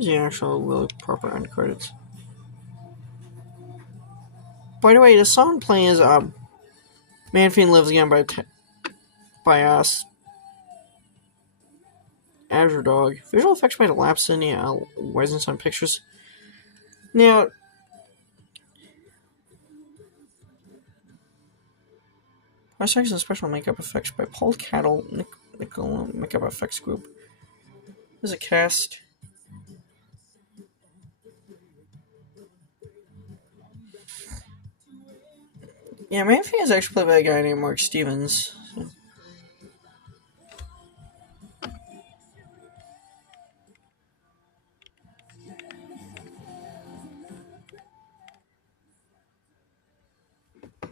Here's the actual really proper end credits. By the way, the song playing is Man Fiend Lives Again by us. Azure Dog. Visual effects by the Lapson, Weizenstein Pictures. Now, Prosthetics and special makeup effects by Paul Cattle, Nickel Makeup Effects Group. There's a cast. Yeah, Man Fiend is actually played by a guy named Mark Stevens.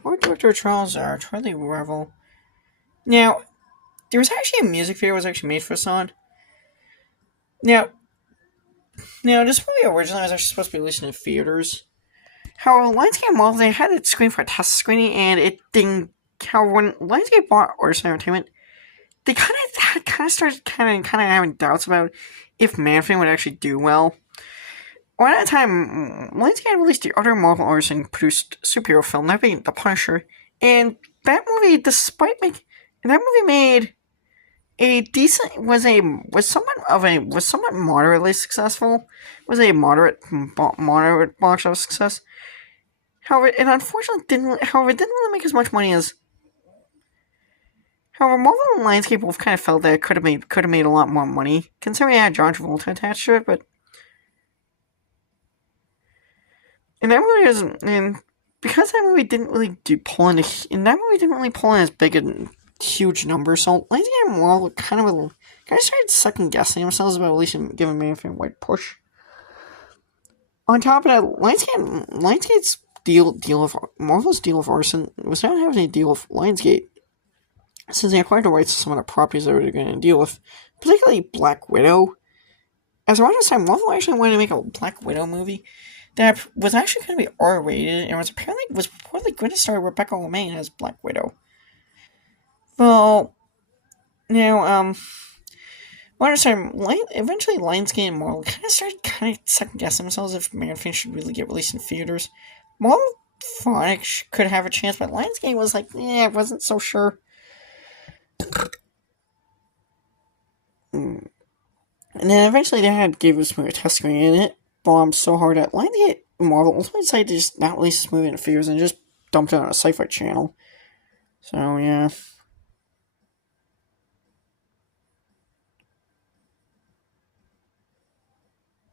Art director Charles R. Charlie Revel. Now, there was actually a music video that was actually made for the song. Now, this movie originally was actually supposed to be released in theaters. However, Lionsgate Marvel, they had it screened for a test screening, and it didn't. However, when Lionsgate bought Artisan Entertainment, they kind of started having doubts about if Man Fiend would actually do well. Around that time, Lionsgate released the other Marvel Artisan produced superhero film, that being The Punisher, and that movie, made a decent was somewhat moderately successful. Was a moderate box office success. However, it unfortunately didn't. However, it didn't really make as much money as. However, Marvel and Lionsgate both kind of felt that it could have made a lot more money, considering it had John Travolta attached to it. But and that movie was, and because that movie didn't really pull in as big and huge numbers, so Lionsgate and Marvel kind of started second guessing themselves about releasing, giving Man Fiend a white push. On top of that, Lionsgate's Marvel's deal with Artisan was not having a deal with Lionsgate, since they acquired the rights to some of the properties they were going to deal with, particularly Black Widow. As around this time, Marvel actually wanted to make a Black Widow movie that was actually going to be R-rated, and was reportedly going to star Rebecca Romijn as Black Widow. Well, now, around this time, eventually Lionsgate and Marvel started second guessing themselves if Man Fiend should really get released in theaters. Marvel thought it could have a chance, but Lionsgate was like, I wasn't so sure. And then eventually they gave this movie a test screening, and it bombed so hard that Lionsgate and Marvel ultimately decided to just not release this movie in theaters and just dumped it on a sci-fi channel. So, yeah.